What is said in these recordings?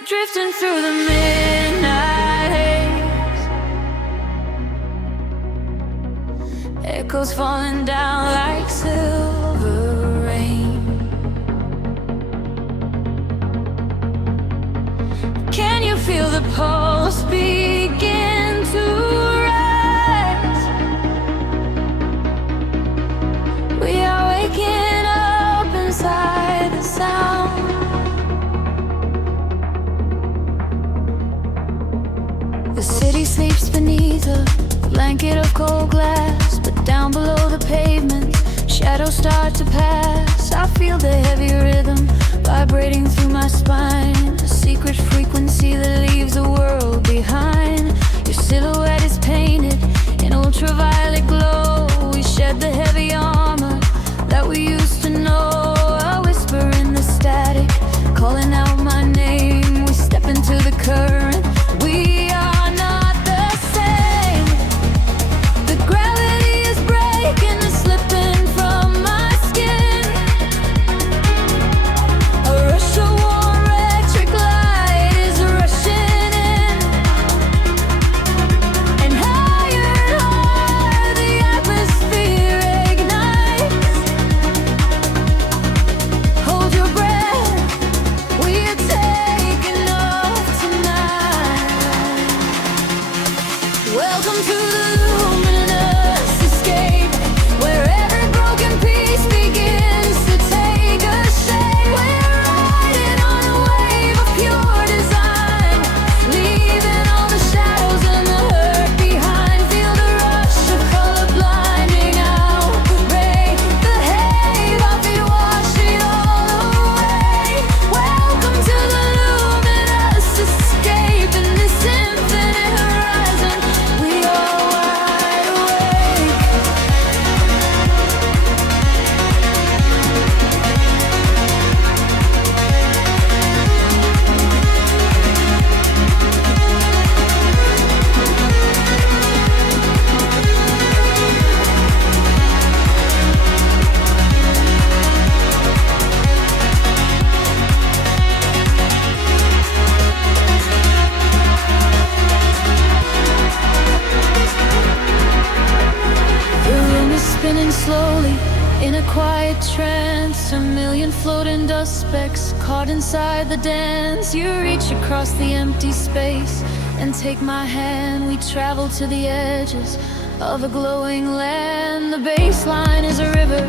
drifting through the midnight haze. Echoes falling down like silver rain. Can you feel the pulse begin to rise? We are waking up inside the sound. The city sleeps beneath a blanket of cold glass, but down below the pavement, shadows start to pass. I feel the heavy rhythm vibrating through my spine, a secret frequency that leaves the world behind. Your silhouette is painted in ultraviolet glow. We shed the heavy armor that we used to know. A whisper in the static, calling out my name. We step into the current. We are not the same. The gravity is breaking and slipping from my skin. A rush of warm electric light is rushing in, and higher the atmosphere ignites. Hold your breath, we are taking off tonight. Welcome to the luminous escape, where every broken piece begins to take a shape. We're riding on a wave of pure design, leaving all the shadows and the hurt behind. Feel the rush of color blinding out the gray. The haze of it wash it all away. Welcome to the luminous escape in this infinite horizon. We are wide awake. The room is spinning slowly in a quiet trance. A million floating dust specks caught inside the dance. You reach across the empty space and take my hand. We travel to the edges of a glowing land. The baseline is a river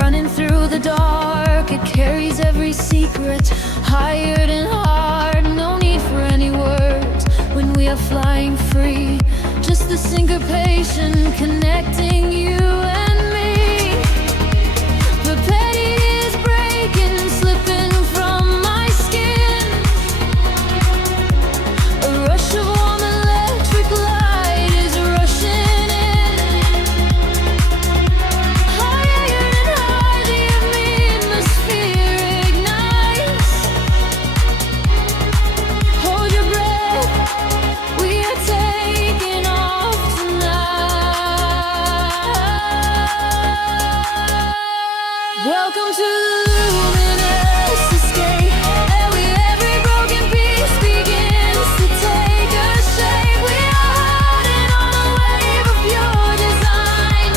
running through the dark. It carries every secret, hired and hard. No need for any words when we are flying free. Just the syncopation connecting you and me. The petty is breaking and slipping from my skin. A rush of warm electric light is rushing in. Higher and higher the atmosphere ignites. Hold your breath, we are taking off tonight. Welcome to the luminous escape, where every broken piece begins to take a shape. We are riding on a wave of pure design,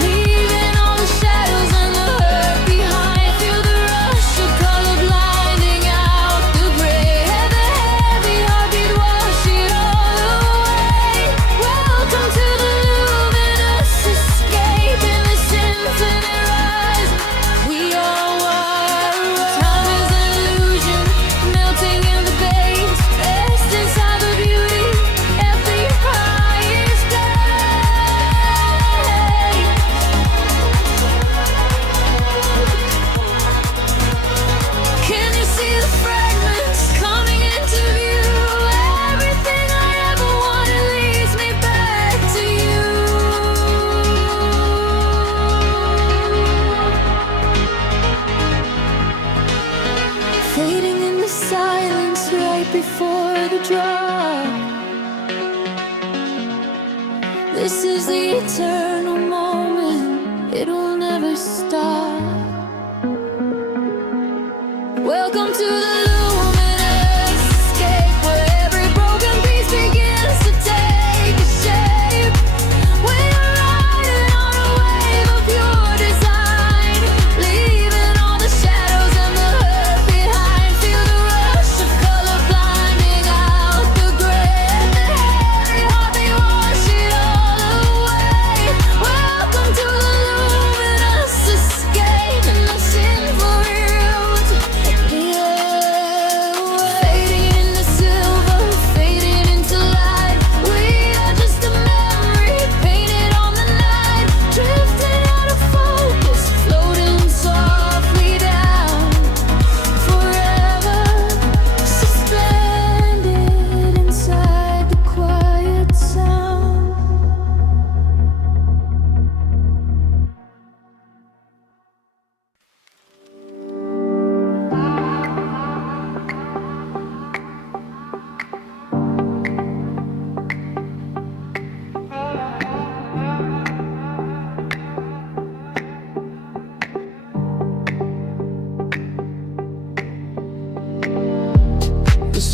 leaving all the shadows and the hurt behind. Feel the rush of color blinding out the gray. The heavy heartbeat wash it all away. Welcome to the luminous escape in this infinite rise. We are wide awake. Time is an illusion, melting in the base. Rest inside the beauty at the highest place. Can you see the fragments coming into view? Everything I ever wanted leads me back to you. Fading in the silence right before the drop. This is the eternal moment, it will never stop. Welcome to the luminous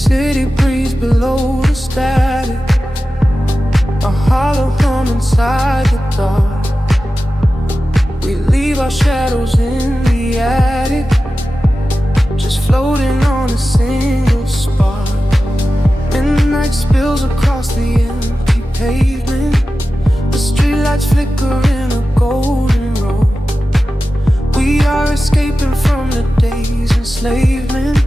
city breeze below the static, a hollow hum inside the dark. We leave our shadows in the attic, just floating on a single spark. Midnight spills across the empty pavement, the streetlights flicker in a golden row. We are escaping from the day's enslavement,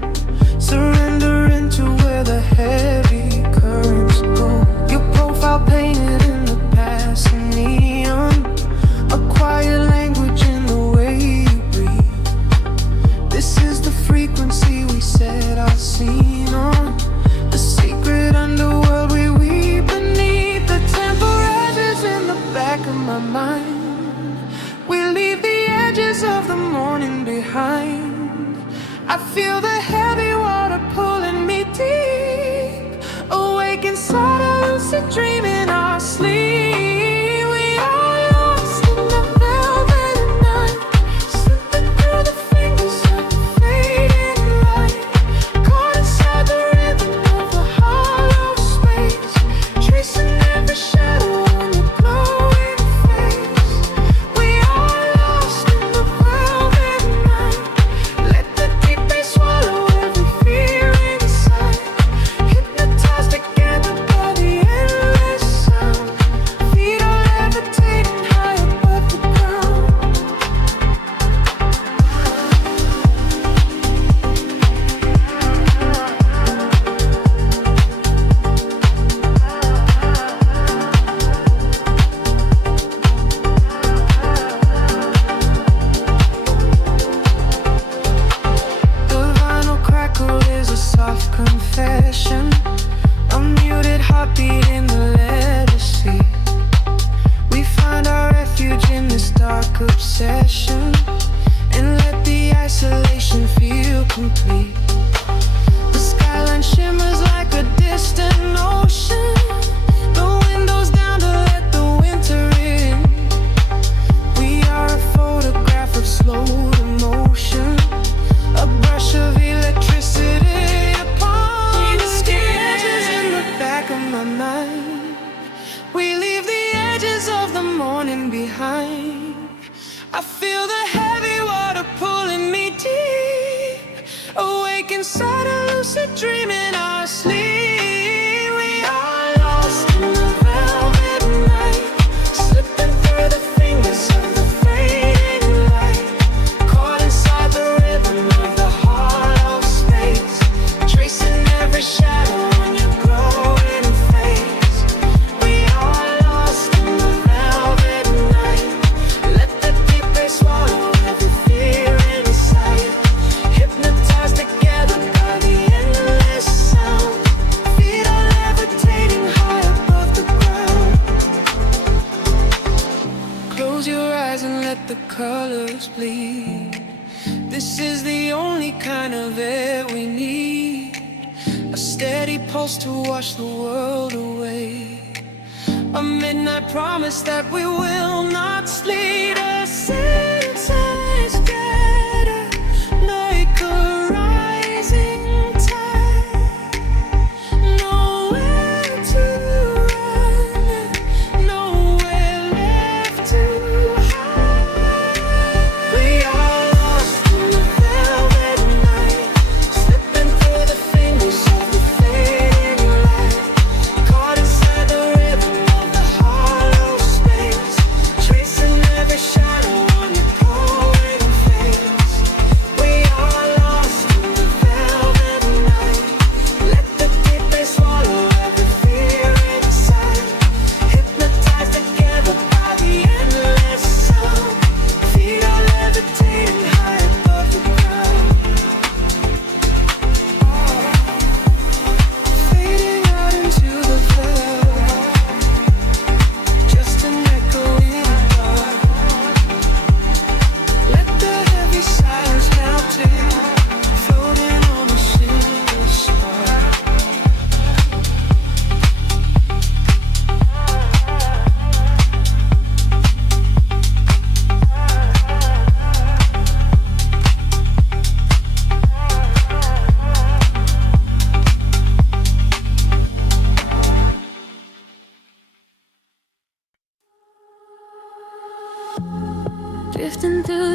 surrendering to where the heavy currents go. Your profile painted in the passing neon, a quiet language in the way you breathe. This is the frequency we set our scene on, the secret underworld we weave beneath. The temperatures in the back of my mind, we leave the edges of the morning behind. I feel the heavy water pulling me deep, awake inside a lucid dream in our sleep. We are lost in the velvet night, slipping through the fingers of the fading light, caught inside the rhythm of the hollow space, tracing every shadow on your glowing face. We are lost in the velvet night, let the deep bass swallow every fear inside, hypnotized together by the endless sound, feet are levitating high above the ground. The vinyl crackle is a soft confession, a muted heartbeat in the letter C. We find our refuge in this dark obsession, and let the isolation feel complete. The skyline shimmers like a distant ocean, the windows down to let the winter in. We are a photograph of slow emotion, a brush of electricity upon the sketches in the back of my mind. We leave the edges of the morning behind. I feel the heavy water pulling me deep, awake inside a lucid dream in our sleep. We are lost in the velvet night, slipping through the fingers of the fading light, caught inside the rhythm of the hollow space, tracing every shadow on your glowing face. We are lost in the velvet night, let the deep bass swallow every fear inside, hypnotized together by the endless sound, feet are levitating high above the ground. Close your eyes and let the colors bleed. This is the only kind of air we need, a steady pulse to wash the world away, a midnight promise that we will not sleep. A senses gather like a rising tide, nowhere to run, nowhere left to hide. We are lost in the velvet night, slipping through the fingers of the fading light, caught inside the rhythm of the hollow space, tracing every shadow on your pole.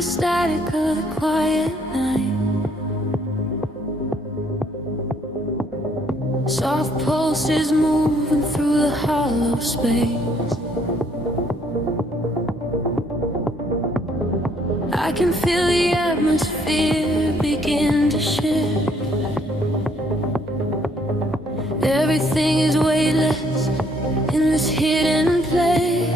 static of the quiet night. Soft pulses moving through the hollow space. I can feel the atmosphere begin to shift. Everything is weightless in this hidden place.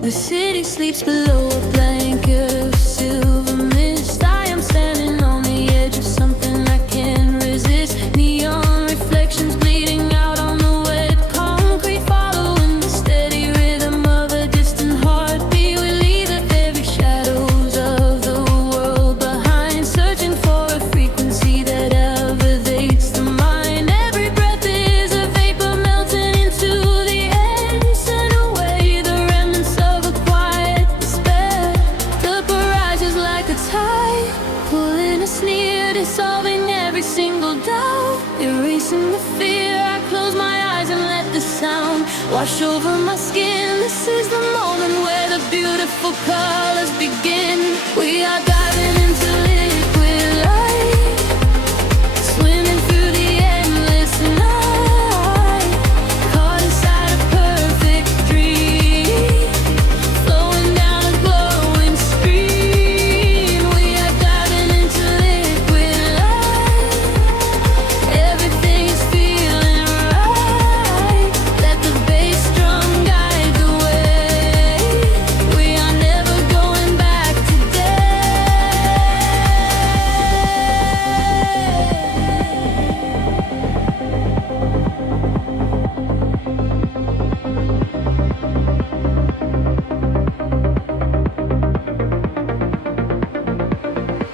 The city sleeps below a blanket of silver mist. I am standing on the edge of something I can't resist. Neon reflections bleeding out on the wet concrete, following the steady rhythm of a distant heartbeat. We leave the very shadows of the world behind, searching for a frequency that elevates the mind. Every breath is a vapor melting into the air, send away the remnants of a quiet despair. The barrage is like a tide, pulling us near, dissolving every single doubt, erasing the fear. I close my eyes and let the sound wash over my skin. This is the moment where the beautiful colors begin. We are diving into liquid light, swimming through the endless night, caught inside a perfect dream, flowing down a glowing stream. We are diving into liquid light. Everything is feeling right. Let the bass drum guide the way. We are never going back today.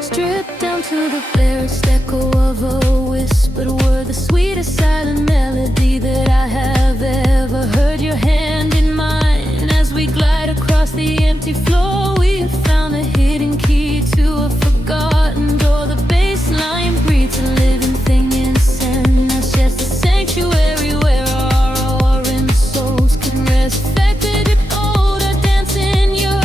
Stripped down to the barest echo of a whispered word, the sweetest silent melody that I have ever heard. Your hand in mine as we glide across the empty floor. We have found the hidden key to a forgotten door. The bass line breathes a living thing inside us, just a sanctuary where our roaring souls can rest. Affected older, dance in your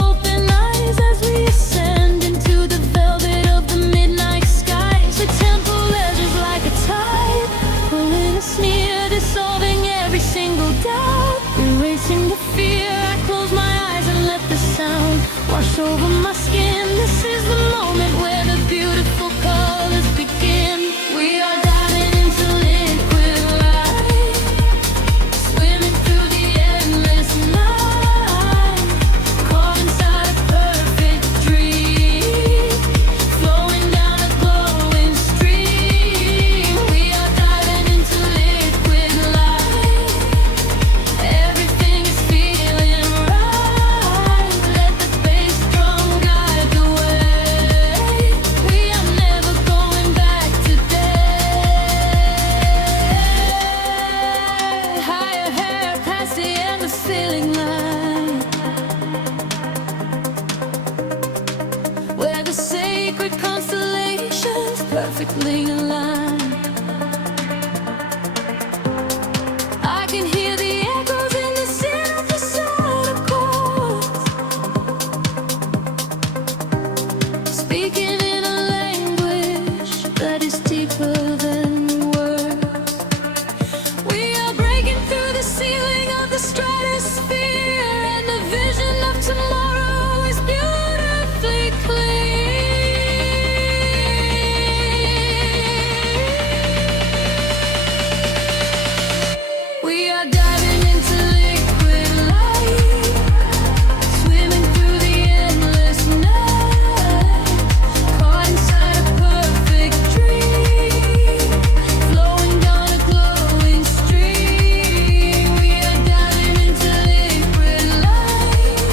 open eyes as we ascend into the velvet of the midnight skies. The temple ledges like a tide, pulling us near, dissolving every single doubt, erasing the fear. I close my eyes and let the sound wash over my skin. This is the moment where the beautiful colors begin. We are diving into liquid light, swimming through the endless night, caught inside a perfect dream, flowing down a glowing stream. We are diving into liquid light. Everything is feeling right. Let the bass drum guide the way. We are never going back today. Higher hair past the endless feeling line, where the sacred constellations perfectly aligned. I can hear the echoes in the synthesizer chords, speaking in a language that is deeper than words. We are breaking through the ceiling of the stratosphere, and the vision of tomorrow is beautifully clear. We are diving into liquid light, swimming through the endless night, caught inside a perfect dream, flowing down a glowing stream. We are diving into liquid light.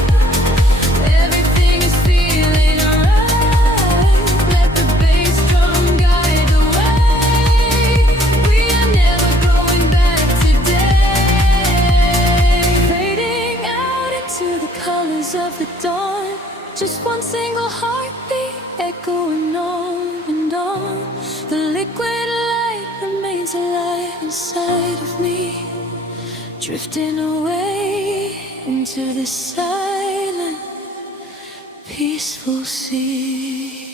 Everything is feeling right. Let the bass drum guide the way. We are never going back today. Fading out into the colors of the dawn. Just one single heartbeat echoing on and on. The liquid light remains alive inside of me, drifting away into the silent peaceful sea.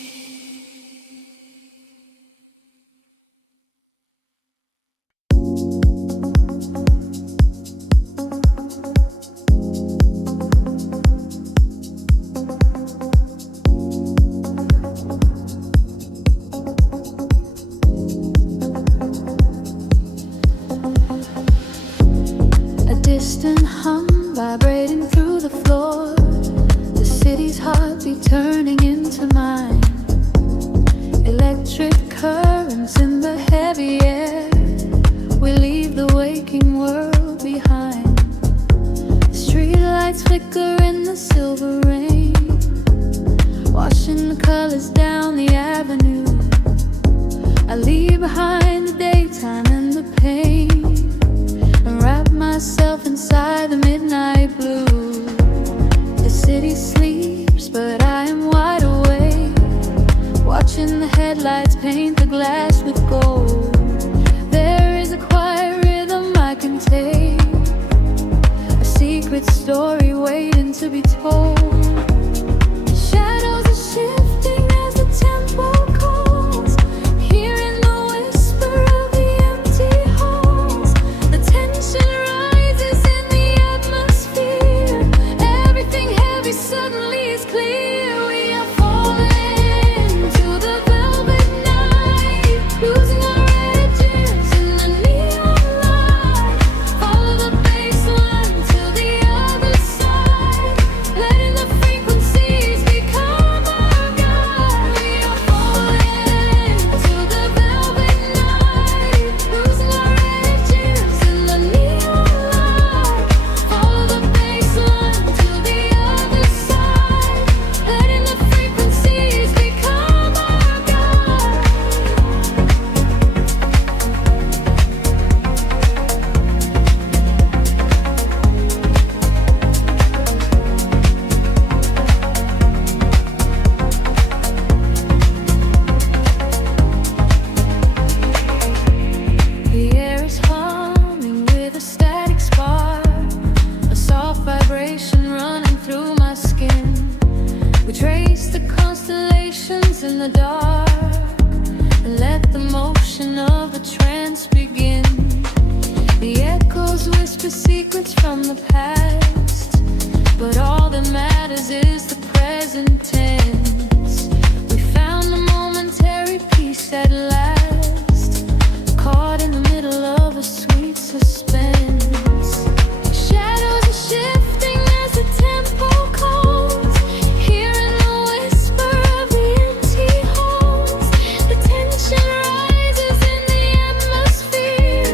Distant hum vibrating through the floor, the city's heartbeat turning into mine. Electric currents in the heavy air, we leave the waking world behind. The street lights flicker in the silver rain, washing the colors down the avenue. I leave behind the daytime and the pain, wrap myself inside the midnight blue. The city sleeps, but I am wide awake, watching the headlights paint the glass with gold. There is a quiet rhythm I can take, a secret story waiting to be told. Shadows are shifting as the tempo calls, hearing the whisper of the empty halls. The tension rises in the atmosphere, everything heavy suddenly is clear. We are falling to the velvet night, losing our edges in the neon light. Follow the bass line to the other side, letting the frequencies become our guide. We are falling to the velvet night, losing our edges in the neon light. Follow the bass line to the other side, letting the frequencies become our guide. The air is humming with a static spark, a soft vibration running through my skin. We trace the constellations in the dark and let the motion of a trance begin. The echoes whisper secrets from the past, but all that matters is the present tense. We found a momentary peace at last, caught in the middle of a sweet suspense. Shadows are shifting as the tempo calls, hearing the whisper of the empty halls. The tension rises in the atmosphere,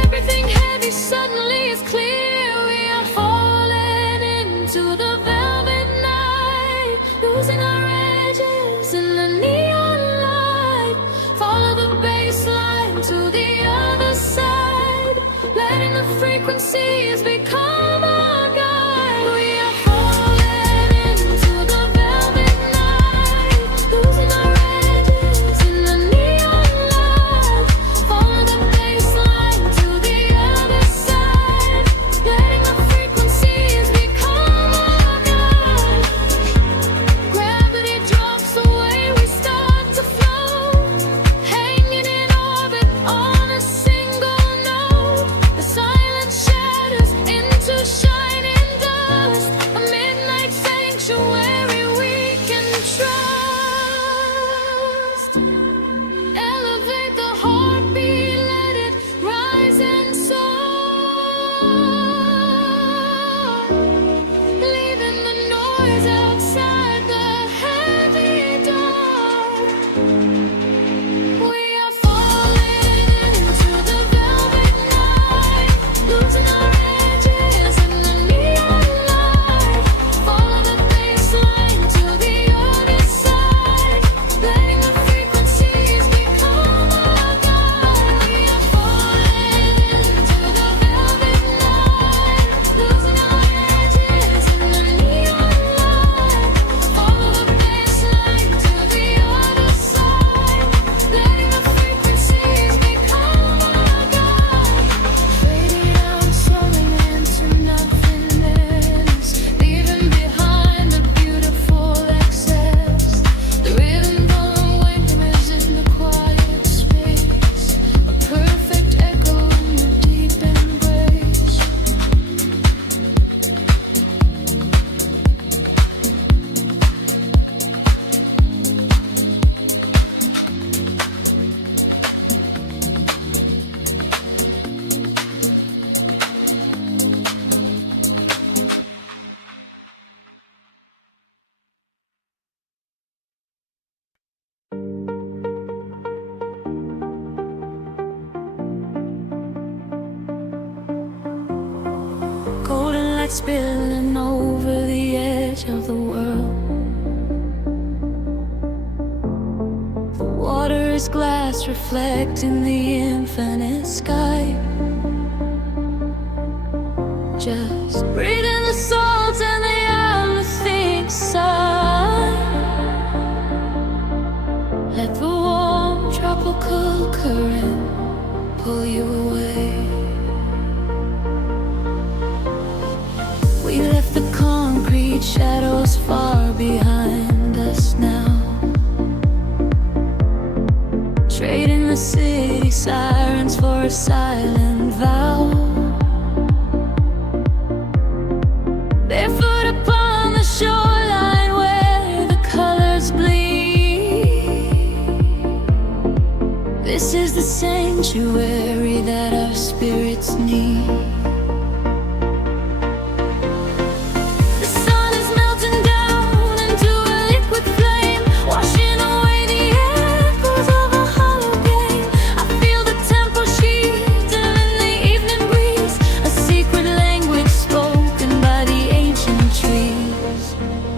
everything heavy suddenly is clear. We are falling into the velvet night, losing our edges in the neon light. Follow the bass line to the other side, letting the frequencies become our guide. We are falling into the velvet night, losing our edges in the neon light. Follow the bass line to the other side, letting the frequencies become our guide. Gravity drops away, we start to float, hanging in orbit on a single note. The silent shadow light spilling over the edge of the world. The water is glass reflecting the infinite sky. Just breathe in the salt and the everything sigh. Let the warm tropical current pull you away. We left the concrete shadows far behind us now, trading the city sirens for a silent vow. Barefoot upon the shoreline where the colors bleed. This is the sanctuary that our spirits need. The sun is melting down into a liquid flame, washing away the echoes of a hollow game. I feel the temple sheathing in the evening breeze, a secret language spoken by the ancient trees.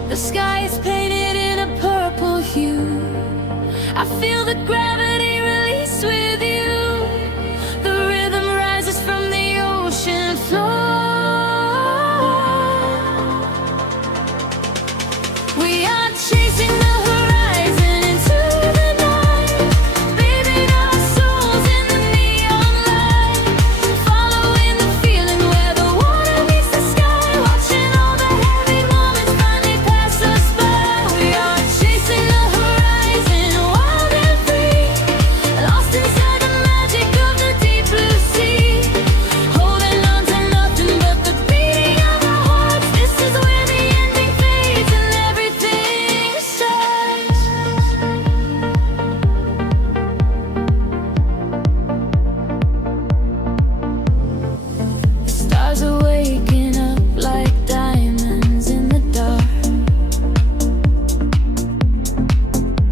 The sky is painted in a purple hue. I feel the gravity release with you. The rhythm rises from the ocean floor. We are chasing the horizon into the night, bathing our souls in the neon light, following the feeling where the water meets the sky, watching all the heavy moments finally pass us by. We are chasing the horizon, wild and free, lost inside the magic of the deep blue sea, holding on to nothing but the beating of our hearts. This is where the ending fades and everything starts. The stars are waking up like diamonds in the dark,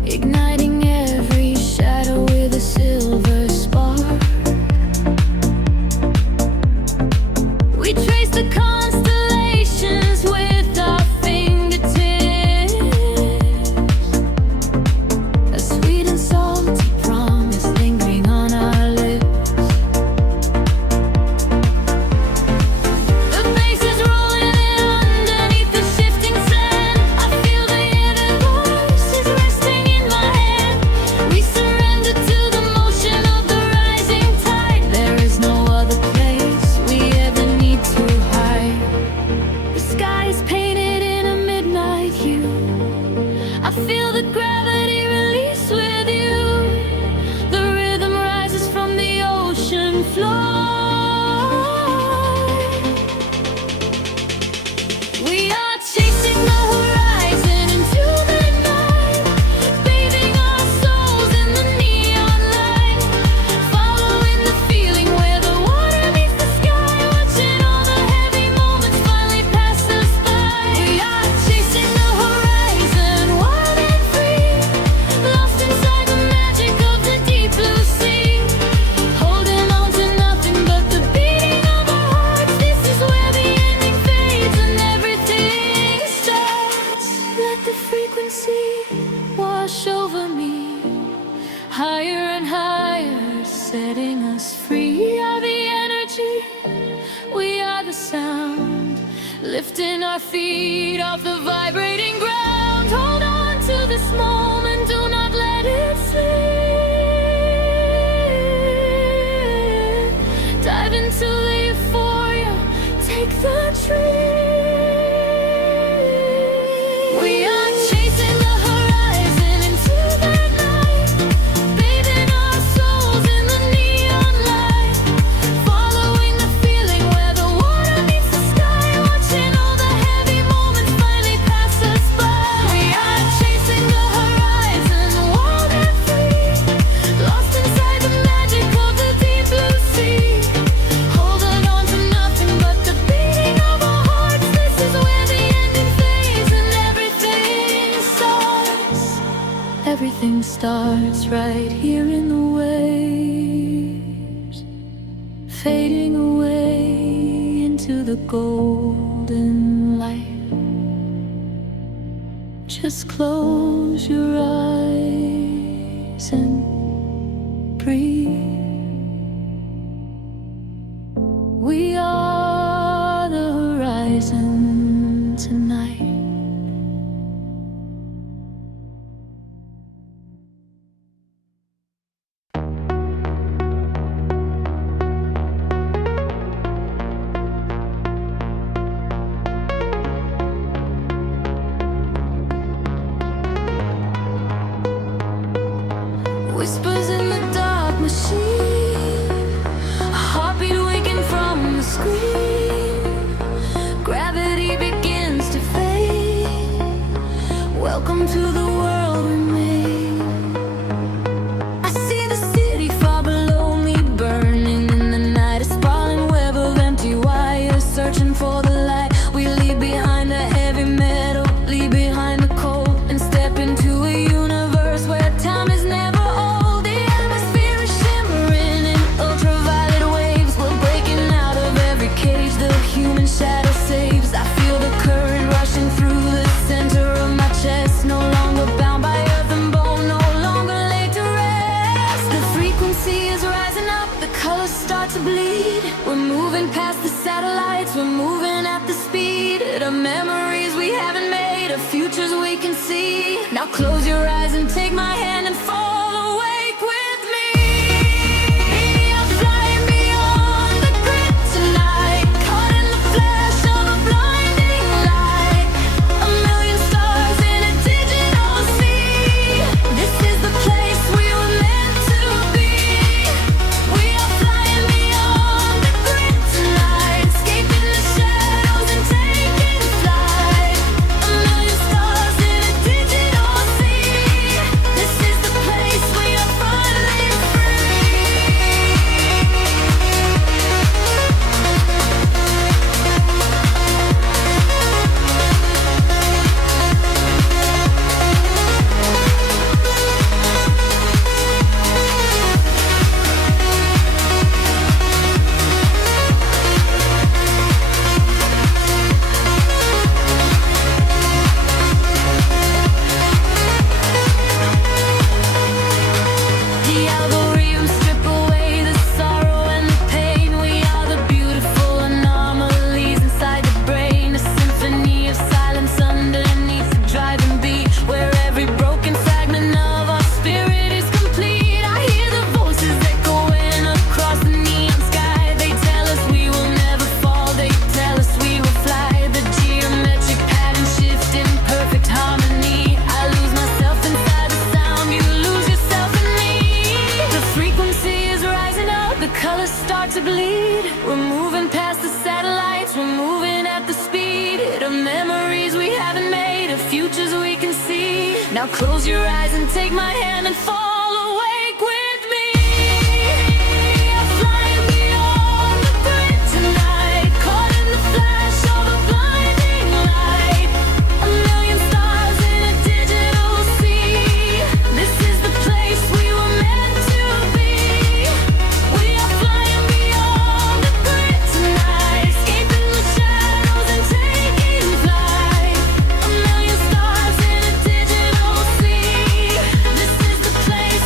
igniting every shadow with a silver spark. We trace the constellations with our fingertips, a sweet and salty promise lingering on our lips. The bass is rolling in underneath the shifting sand. I feel the hidden voices resting in my hand. We surrender to the motion of the rising tide. There is no other place we ever need to hide. The sky is painted in a midnight hue. I feel the gravity release with you. The rhythm rises from the ocean floor. We are chasing the horizon into the night, bathing our souls in the neon light, following the feeling where the water meets the sky, watching all the heavy moments finally pass us by. We are chasing the horizon, wild and free, lost inside the magic of the deep blue sea, holding on to nothing but the beating of our hearts. This is where the ending fades and everything starts. Let the frequency wash over me, higher and higher, setting us free. We are the energy, we are the sound, lifting our feet off the vibrating ground. Hold on to this moment, do not let it slip. Dive into the euphoria, take the trip. We are chasing the horizon into the night, bathing our souls in the neon light, following the feeling where the water meets the sky, watching all the heavy moments finally pass us by. We are chasing the horizon, wild and free, lost inside the magic of the deep blue sea, holding on to nothing but the beating of our hearts. This is where the ending fades and everything starts. Everything starts right here in the waves, fading away into the golden Just close your eyes and breathe. We are the horizon tonight. Whispers in the dark machine, a heartbeat waking from the screen. Gravity begins to fade. Welcome to the world we made. I see the city far below me, burning in the night. A sprawling web of empty wires, searching for the light. We leave behind the heavy metal, leave behind the cold, and step into a universe where time is never. Shadow saves. I feel the current rushing through the center of my chest. No longer bound by earth and bone, no longer laid to rest. The frequency is rising up, the colors start to bleed. We're moving past the satellites, we're moving at the speed of memories we haven't made, of futures we can see. Now close your eyes and take my hand and fall awake with me. I'm flying beyond the grid tonight, caught in the flash of a blinding light. A million stars in a digital sea. This is the place we were meant to be. We are flying beyond the grid tonight, escaping the shadows and taking flight. A million stars in a digital sea. This is the place we are finally free. The algorithms strip away the sorrow and the pain. We are the beautiful anomalies inside the brain, a symphony of silence underneath the driving beat, where every broken fragment of our spirit is complete. I hear the voices echoing across the neon sky. They tell us we will never fall, they tell us we will fly. The geometric pattern shift in perfect harmony. I lose myself inside the sound, you lose yourself in me. The frequency is rising up, the colors start to bleed. We're moving past the satellites, we're moving at the speed of memories we haven't made, of futures we can see. Now close your eyes and take my hand and fall awake with me. I'm flying beyond the grid tonight, caught in the flash of a blinding light. A million stars in a digital sea. This is the place we were meant to be. We are flying beyond the grid tonight, escaping the shadows and taking flight. A million stars in a digital sea. This is the place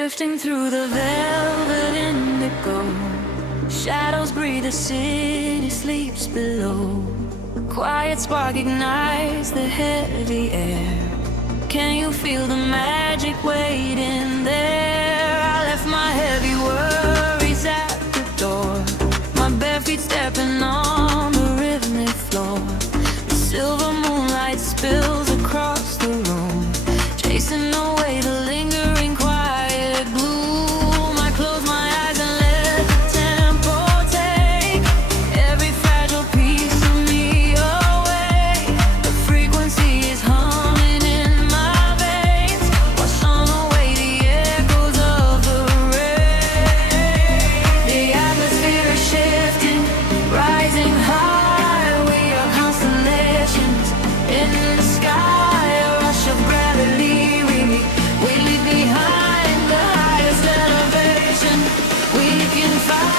drifting through the velvet indigo. Shadows breathe, the city sleeps below. Quiet spark ignites the heavy air. Can you feel the magic waiting there? I left my heavy worries at the door, my bare feet stepping on the rhythmic floor. The silver moonlight spills across the room, chasing away the lingering quiet gloom. I close my eyes and let the tempo take every fragile piece of me away. The frequency is humming in my veins, washing away the echoes of the rain. The atmosphere is shifting, rising high. We are constellations in the sky, a rush of gravity. We leave behind the highest elevation we can find.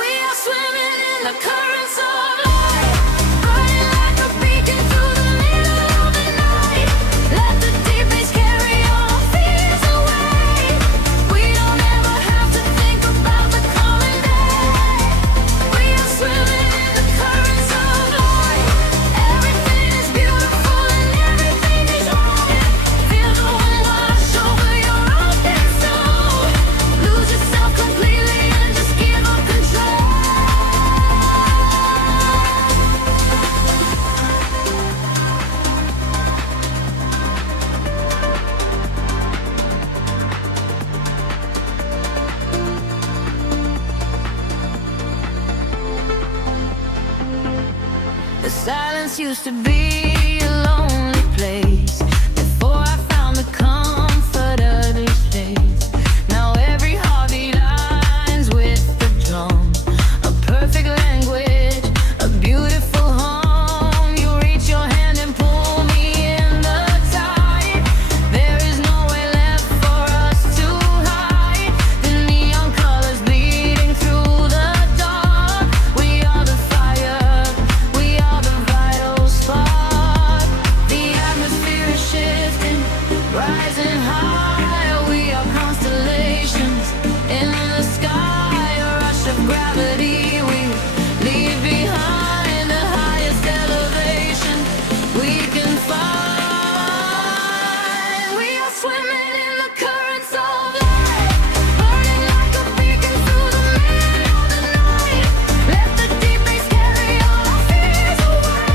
We are swimming in the currents of light, burning like a beacon through the middle of the night. Let the deep bass carry our fears away. We don't ever have to think about the coming day. We are swimming in the currents of light. Everything is beautiful and everything is right. Feel the wind wash over your open soul. Lose yourself completely and just give up control. The silence used to be a lonely place before I found the comfort of this place. Now every heartbeat aligns with the drum, a perfect language, a beautiful home. You reach your hand and pull me in the tide. There is nowhere left for us to hide. The neon colors bleeding through the dark. We are the fire, we are the vital spark. The atmosphere is shifting, rising high. We are constellations in the sky, a rush of gravity. We leave behind the highest elevation we can find. We are swimming in the currents of light, burning like a beacon through the middle of the night. Let the deep bass carry all our fears away.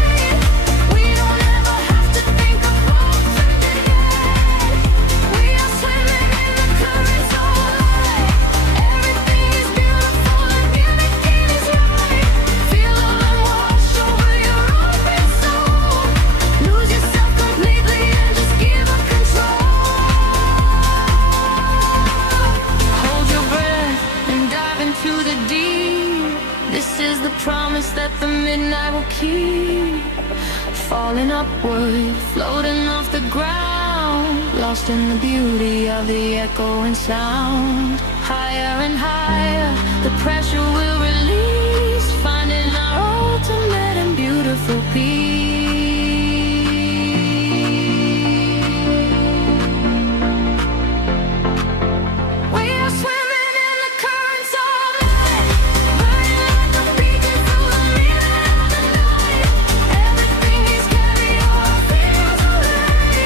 We don't ever have to think about the day. We are swimming in the currents of light. Everything is beautiful and everything is right. Feel the wind wash over your open soul. Lose yourself completely and just give up control. Hold your breath and dive into the deep. This is the promise that the midnight will keep. Falling upward, floating off the ground, lost in the beauty of the echoing sound. Higher and higher, the pressure will release, finding our ultimate and beautiful peace. We are swimming in the currents of light, burning like a beacon through the middle of the night. Everything is carry our fears away.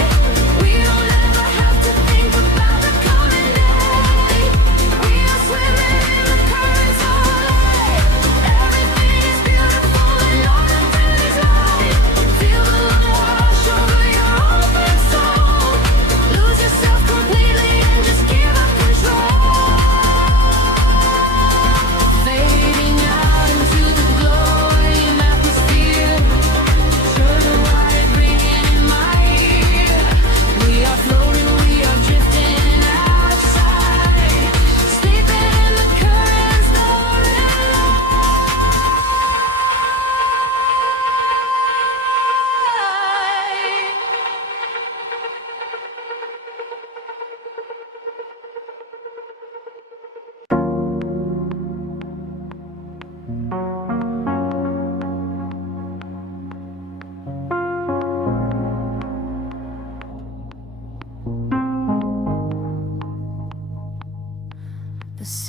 We don't ever have to think about the coming day. We are swimming in the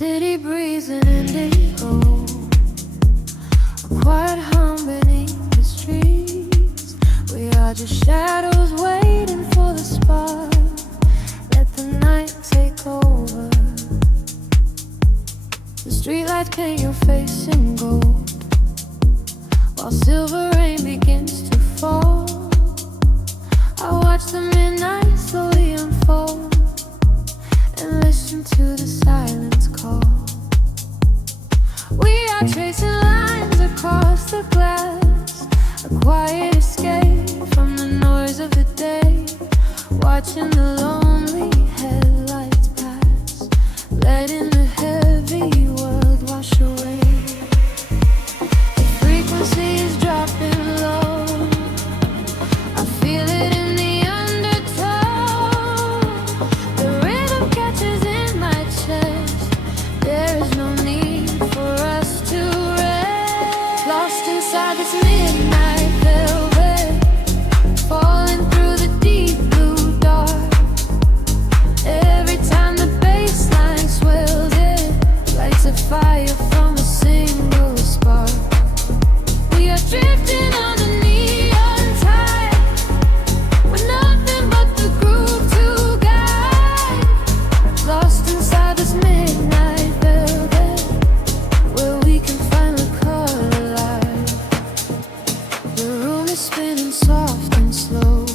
city breeze and indigo, a quiet hum beneath the streets. We are just shadows waiting for the spark. Let the night take over. The streetlights paint your face in gold, while silver rain begins to fall. I watch the midnight slowly unfold and listen to the silence call. We are tracing lines across the glass, a quiet escape from the noise of the day, watching the lonely headlights pass, letting the heavy world wash away. The frequency is dropping low, I feel it in the undertow. The rhythm catches in my chest, there is no need for us to rest. Lost inside this midnight velvet, falling through the deep blue dark. Every time the bass line swells, it lights a fire from a single spark. We are drifting on the neon tide, with nothing but the groove to guide. Lost inside this midnight velvet, where we can finally come alive. The room is spinning soft and slow,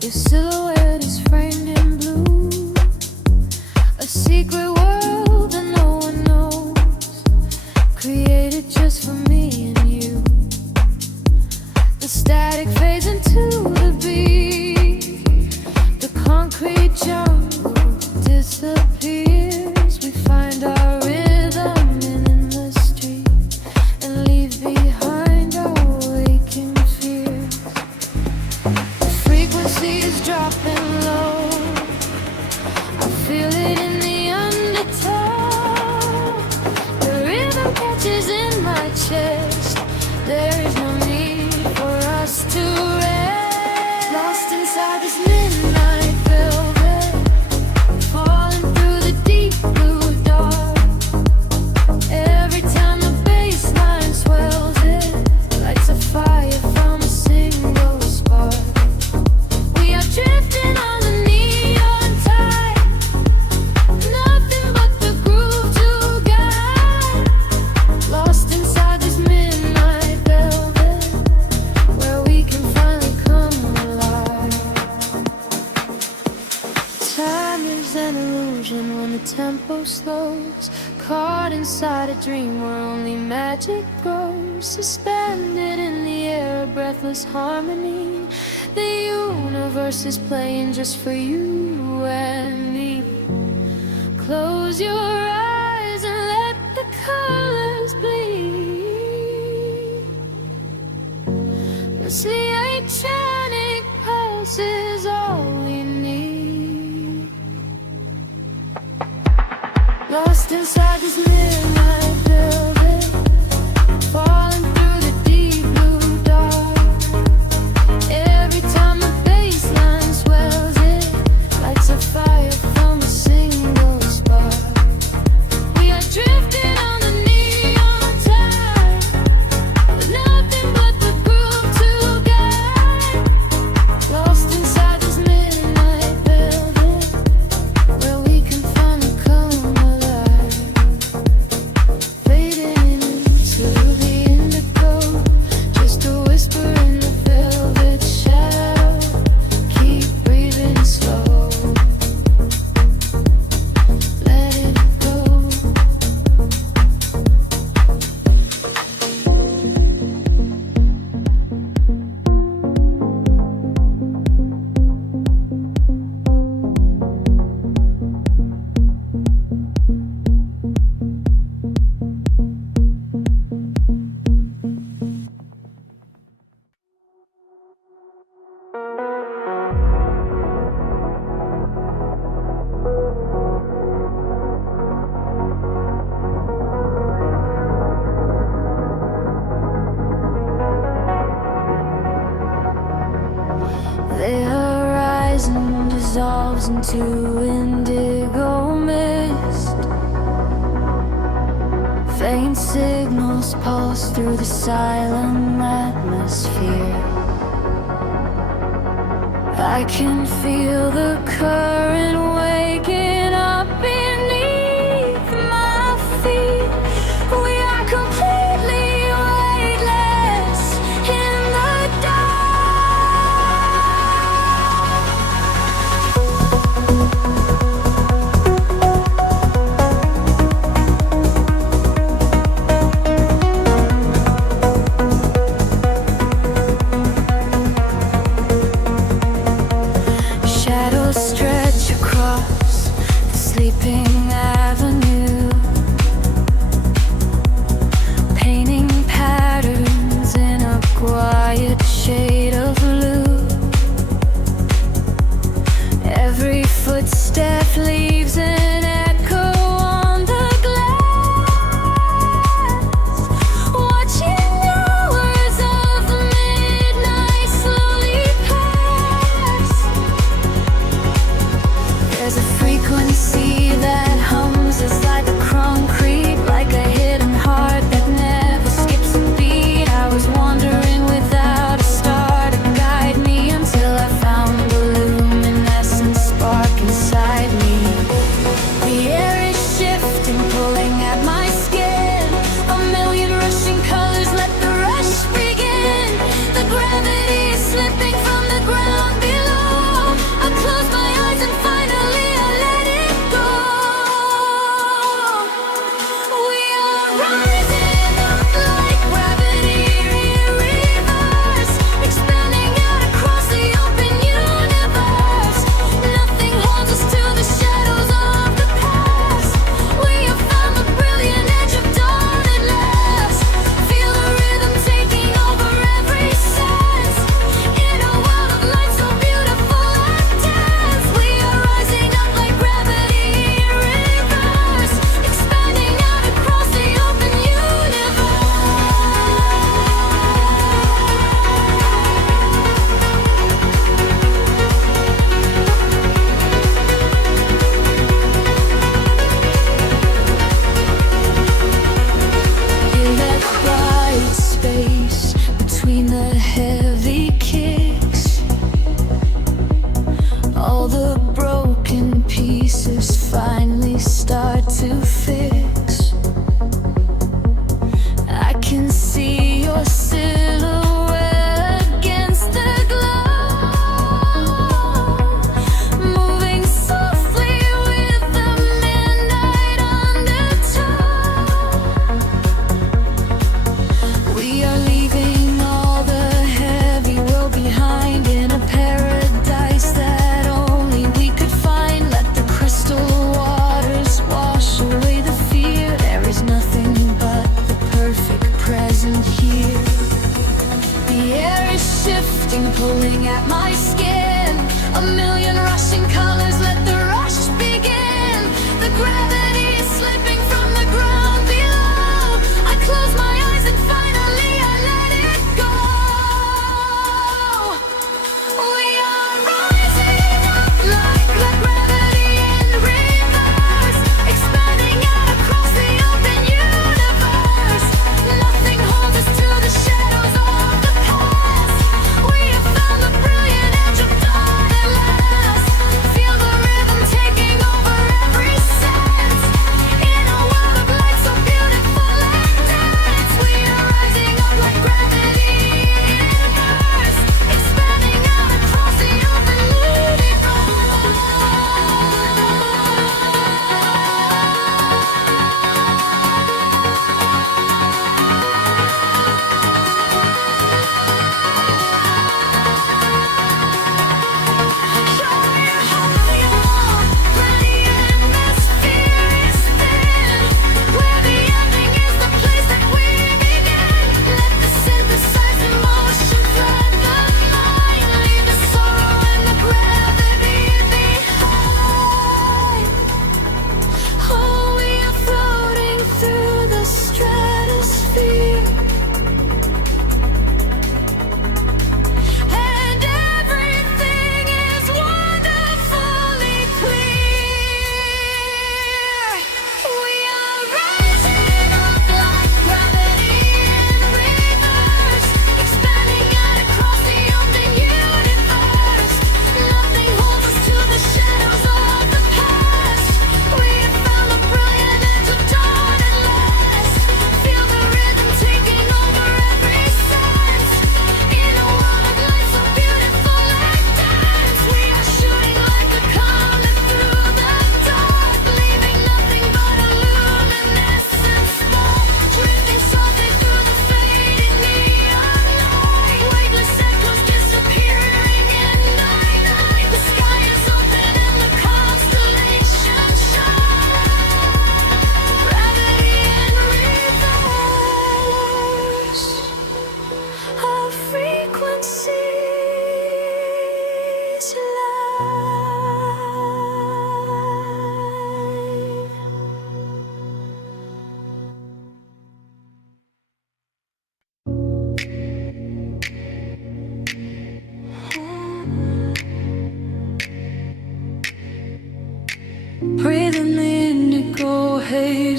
your silhouette is framed in blue, a secret world that no one knows, created just for me and you. The static fades into the beat, the concrete jungle disappears. We find our rhythm in the street and leave behind our waking fears. The frequency is dropping low, I feel it in the undertow. The rhythm catches in my chest, there is no need for us to rest. Lost inside this midnight velvet, falling through the deep blue dark. Every time the bass line swells, it lights a fire from a single spark. We are drifting on the neon tide, nothing but the groove to guide. Lost inside this midnight velvet, where we can finally come alive. Time is an illusion when the tempo slows, caught inside a dream where only magic grows. Suspended in the air, a breathless harmony. The universe is playing just for you and me. Close your eyes and let the colors bleed. The electronic pulse is all we need. Lost inside this midnight velvet, falling through the deep blue dark. Every time the bass line swells, it lights a fire from a single spark. We are drifting on the neon tide, with nothing but the groove to guide. Lost inside this midnight velvet, where we can finally come alive. Fading into the indigo, just a whisper in the velvet shadow. Keep breathing slow, let it go. The horizon dissolves into indigo mist. faint signals pulse through the silent atmosphere. I can feel the current waking up beneath my feet. We are completely weightless in the dark. Shadows stretch across the sleeping avenue, painting patterns in a quiet shade of blue. Every footstep leaves an echo on the glass, watching hours of the midnight slowly pass. There's a frequency that hums inside the concrete, like a hidden heart that never skips a beat. I was wandering without a star to guide me until I found the luminescent spark inside me. The air is shifting, pulling at my skin. A million rushing colors, let the rush begin. The gravity is slipping from the ground below. I close my eyes and finally I let it go. We are rising up like gravity in reverse, expanding out across the open universe. Nothing holds us to the shadows of the past. We have found the brilliant edge of dawn at last. Feel the rhythm taking over every sense. In a world of light so beautiful and dense, we are rising up like gravity in reverse, expanding out across the open universe. Feel that quiet space between the heavy kicks. All the broken pieces finally start to fix. I can see your silhouette against the glow, moving softly with the midnight undertow. We are leaving all the heavy world behind in a paradise that only we could find. Let the crystal waters wash away the fear. There is nothing but the perfect present here. The air is shifting, pulling at my skin. A million rushing colors, let the rush begin. The gravity is slipping from the ground below. I close my eyes and finally I let it go. We are rising up like gravity in reverse, expanding out across the open universe. Nothing holds us to the shadows of the past. We have found the brilliant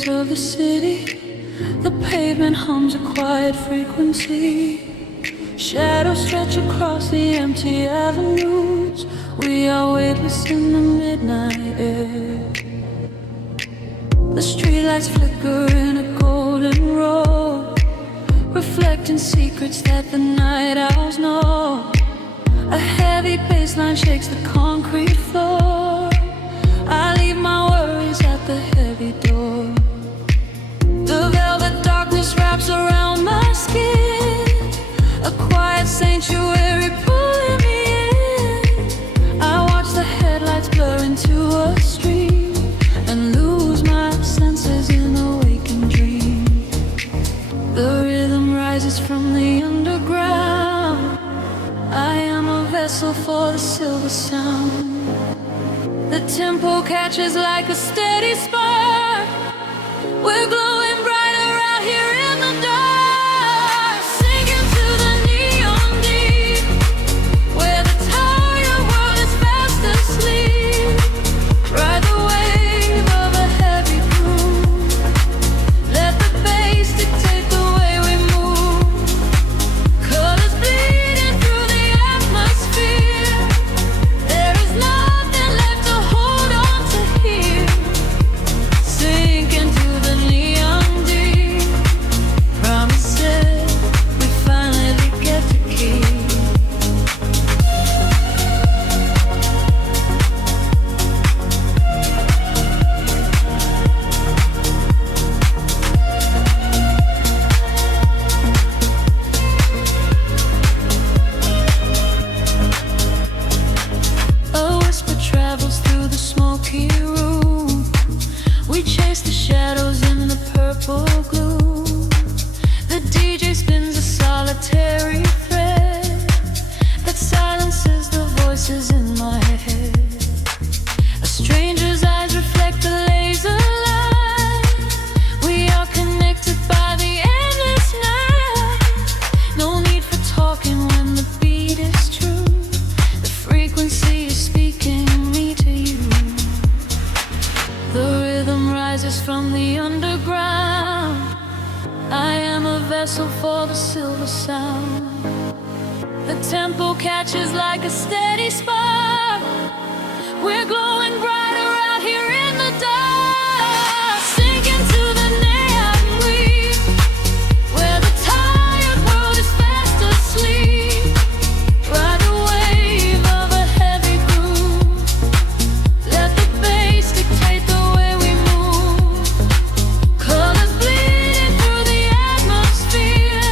of the city. The pavement hums a quiet frequency. Shadows stretch across the empty avenues. We are weightless in the midnight air. The streetlights flicker in a golden row, reflecting secrets that the night owls know. A heavy bassline shakes the concrete floor. I leave my worries at the heavy door. The velvet darkness wraps around my skin, a quiet sanctuary pulling me in. I watch the headlights blur into a stream and lose my senses in a waking dream. The rhythm rises from the underground. I am a vessel for the silver sound. The tempo catches like a steady spark. We're glowing brighter out here in the dark, sinking to the neon deep, where the tired world is fast asleep. Ride the wave of a heavy groove. Let the bass dictate the way we move. Colors bleeding through the atmosphere. There is nothing left to hold on to here. Sink into the neon deep. Promises we finally get to keep. A whisper travels through the smoky room. We chase the shadows in the purple gloom. The DJ spins a solitary thread that silences the voices in my head. A stranger's eyes reflect the laser light. We are connected by the endless night. No need for talking when the beat is true. The frequency is speaking me to you. The rhythm rises from the underground. I am a vessel for the silver sound. The tempo catches like a steady spark. We're glowing brighter out here in the dark, sinking to the neon weave, where the tired world is fast asleep. Ride the wave of a heavy groove. Let the bass dictate the way we move. Colors bleeding through the atmosphere.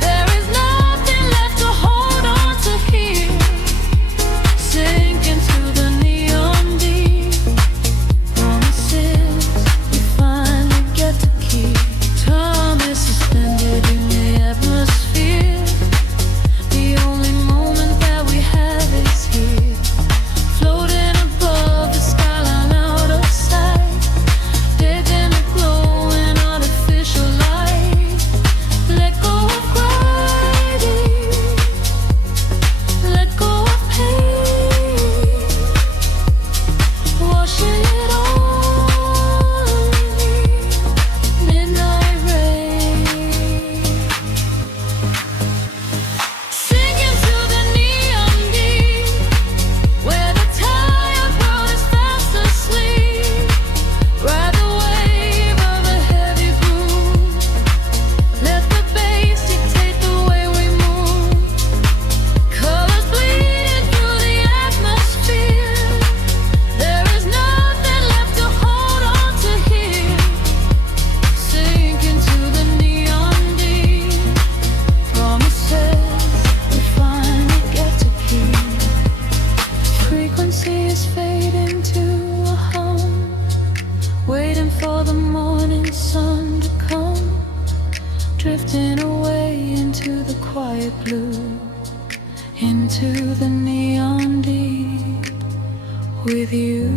There is nothing left to hold on to here. Sink into the neon deep. Promises we finally get to keep. Time is suspended in the atmosphere. The only moment that we have is here. Floating above the skyline out of sight. Dead in a glowing artificial light. Let go of gravity. Let go of pain. Washing it all away. Midnight rain. Sinking to the neon deep, where the tired world is fast asleep. Ride the wave of a heavy groove. Let the bass dictate the way we move. Colors bleeding through the atmosphere. There is nothing left to hold on to here. Sink into the neon deep. Promises we finally get to keep. Frequency is fading to a hum, waiting for the morning sun to come. Drifting away into the quiet blue, into the neon deep with you.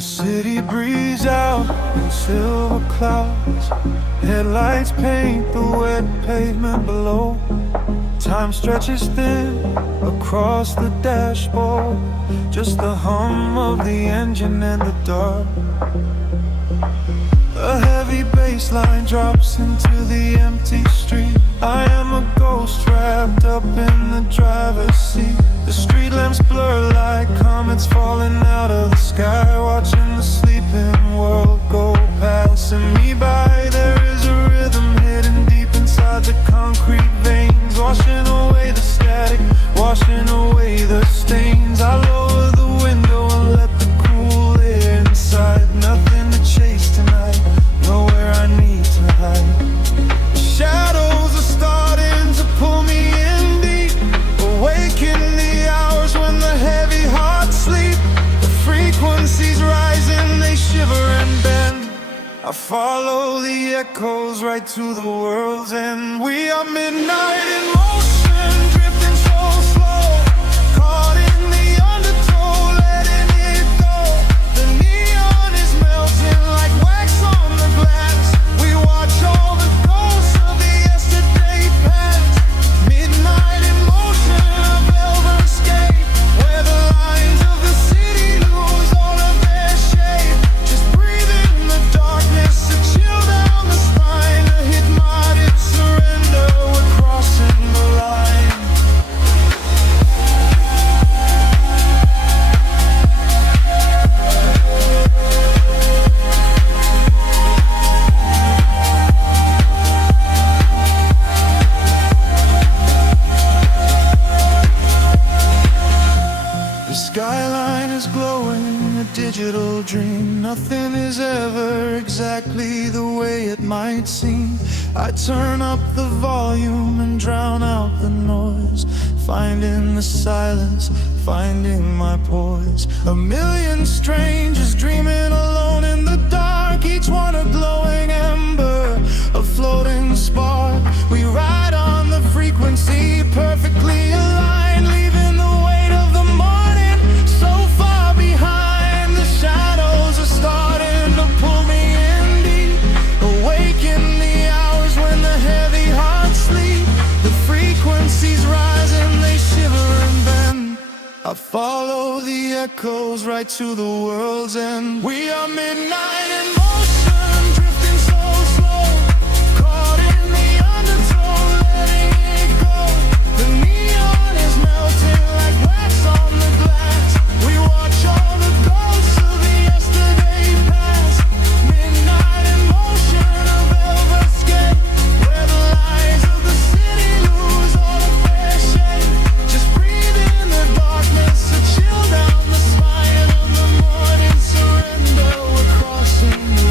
The city breathes out in silver clouds. Headlights paint the wet pavement below. Time stretches thin across the dashboard. Just the hum of the engine in the dark. A heavy bass line drops into the empty street. I am a ghost trapped up in the driver's seat. The street lamps blur like comets falling out of the sky, watching the sleeping world go passing me by. There is a rhythm hidden deep inside the concrete veins, washing away the static, washing away the stains. I lower the window and let the cool air inside. Nothing to chase tonight, nowhere I need to hide. Shadows are starting to pull me in deep, awaken the hours when the heavy hearts sleep. The frequencies rising, they shiver and bend. I follow the echoes right to the world's end. We are midnight in motion, drifting so slow, caught in the undertow, letting it go. The neon is melting like wax on the glass. We watch all the ghosts of the yesterday past. Midnight in motion, a velvet escape, where the lines of the city lose all of their shape. Just breathe in the darkness, a chill down the spine, a hypnotic surrender. We're crossing the line. The skyline is glowing, a digital dream. Nothing is ever exactly the way it might seem. I turn up the volume and drown out the noise, finding the silence, finding my poise. A million strangers dreaming alone in the dark, each one a glowing ember, a floating spark. We ride on the frequency, perfectly aligned, leaving the weight of the morning so far behind. The shadows are starting to pull me in deep, awaken the hours when the heavy hearts sleep. The frequencies rise and they shiver and bend. I follow the echoes right to the world's end. We are midnight in motion, drifting so slow, caught in the undertow, letting it go. The neon is melting like wax on the glass. We watch all the ghosts of the yesterday past. Midnight in motion, a velvet escape, where the lies of the city lose all of their shape. Just breathe in the darkness, a chill down the spine of the morning surrender. We're crossing the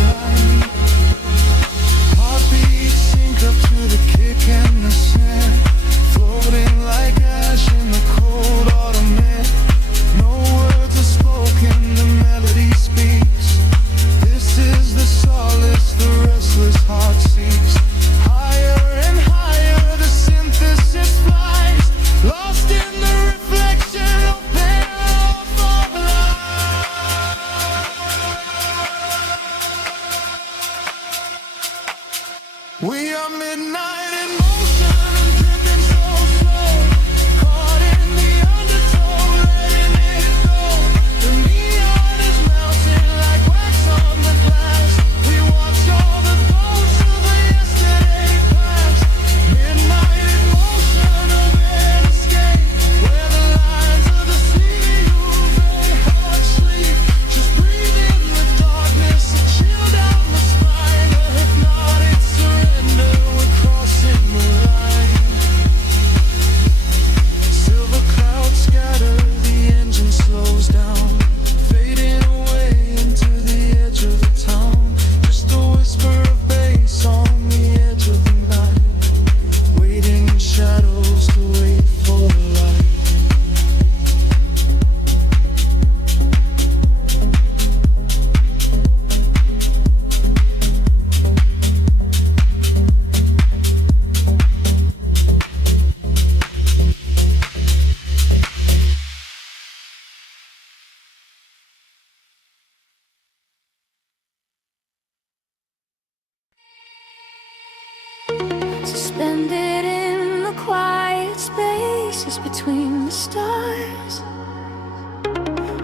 between the stars.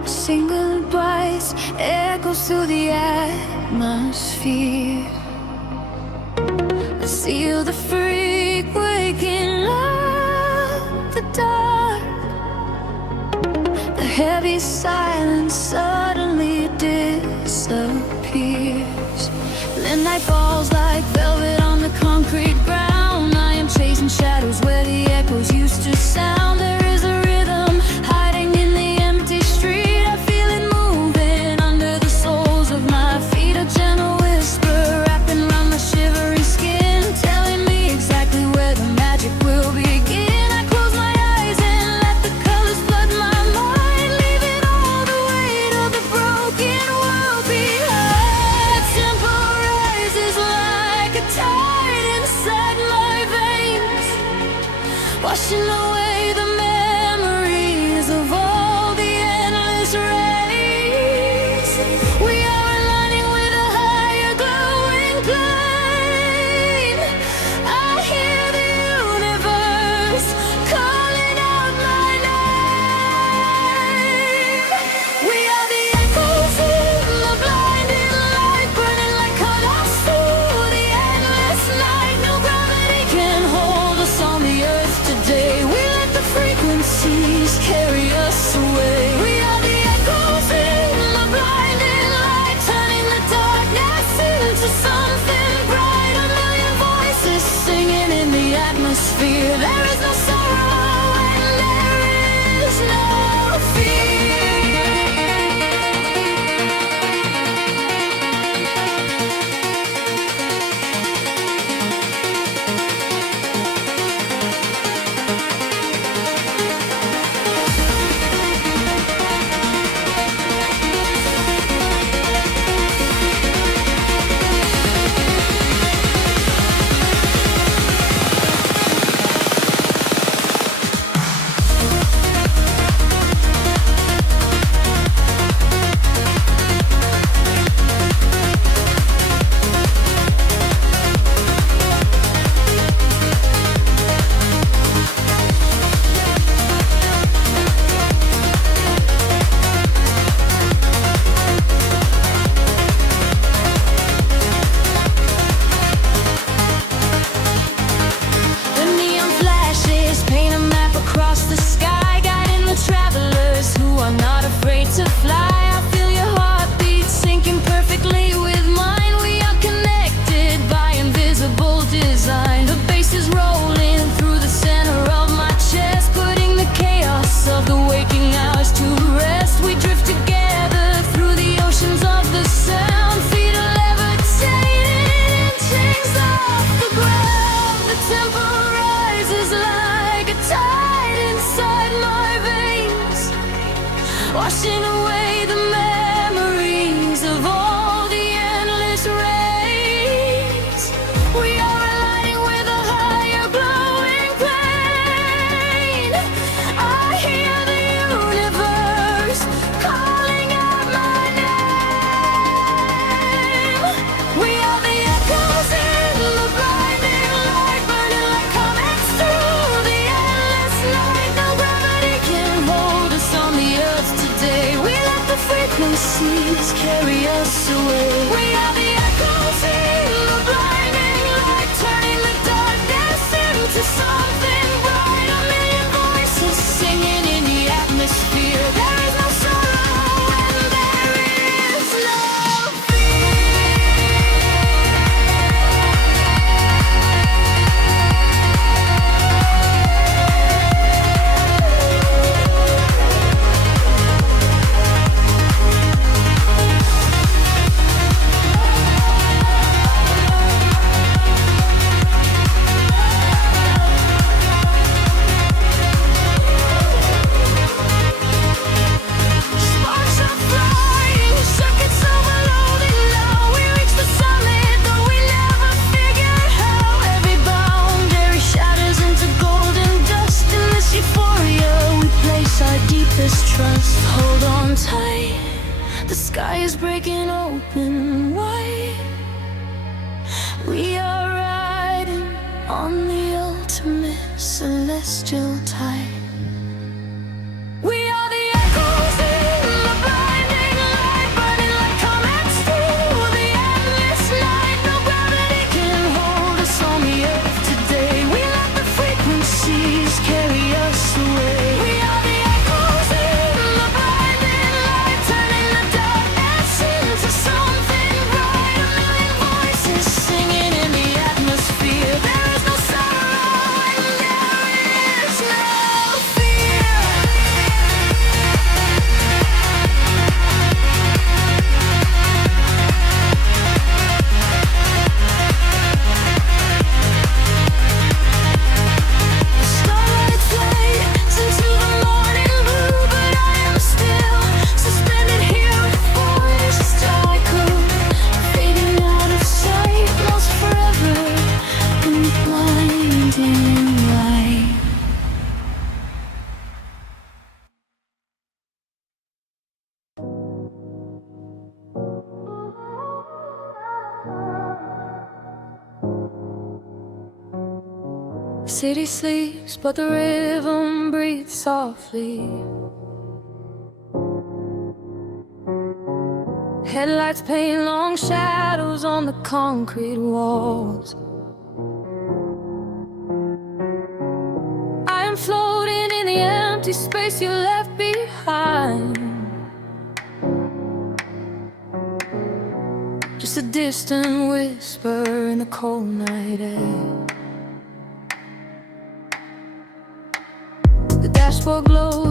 A single voice echoes through the atmosphere. I seal the freak waking up the dark. The heavy silence suddenly disappears. The night falls like velvet on the concrete ground. I am chasing shadows where the echoes used to sound. There is a rhythm hiding in the empty street. I feel it moving under the soles of my feet. A gentle whisper wrapping around my shivering skin, telling me exactly where the magic will begin. I close my eyes and let the colors flood my mind, leaving all the weight of the broken world behind. Tempo rises like a tide inside my veins, washing away the memories of all the endless rays. We are aligning with a higher glowing plane. I hear the universe calling out my name. We are the echoes in the blinding light, burning like colors through the endless night. No gravity can hold us on the earth today. We let the frequencies carry us away. We are the echoes in the blinding light, turning the darkness into something bright. A million voices singing in the atmosphere. There is no sorrow and there is no fear. The neon flashes paint a map across the sky, guiding the travelers who are not afraid to fly. I feel your heartbeat sinking perfectly with mine. We are connected by invisible design. The bass is rolling through the center of my chest, putting the chaos of the waking hours to rest. We drift together through the oceans of the sound, feet are levitating, chains off the ground. The tempo rises like a tide inside my veins, washing away the memories of all the endless rays. We are aligning with a higher glowing plane. I hear the universe calling out my name. We are the echoes in the blinding light, burning like comets through the endless night. No gravity can hold us on the earth today. We let the frequencies carry us away. We are the echoes in the blinding light, turning the darkness into something bright. A million voices singing in the atmosphere. There is no sorrow and there is no trust. Hold on tight, the sky is breaking open wide. We are riding on the ultimate celestial tide. City sleeps, but the rhythm breathes softly. Headlights paint long shadows on the concrete walls. I am floating in the empty space you left behind. Just a distant whisper in the cold night air. The dashboard glows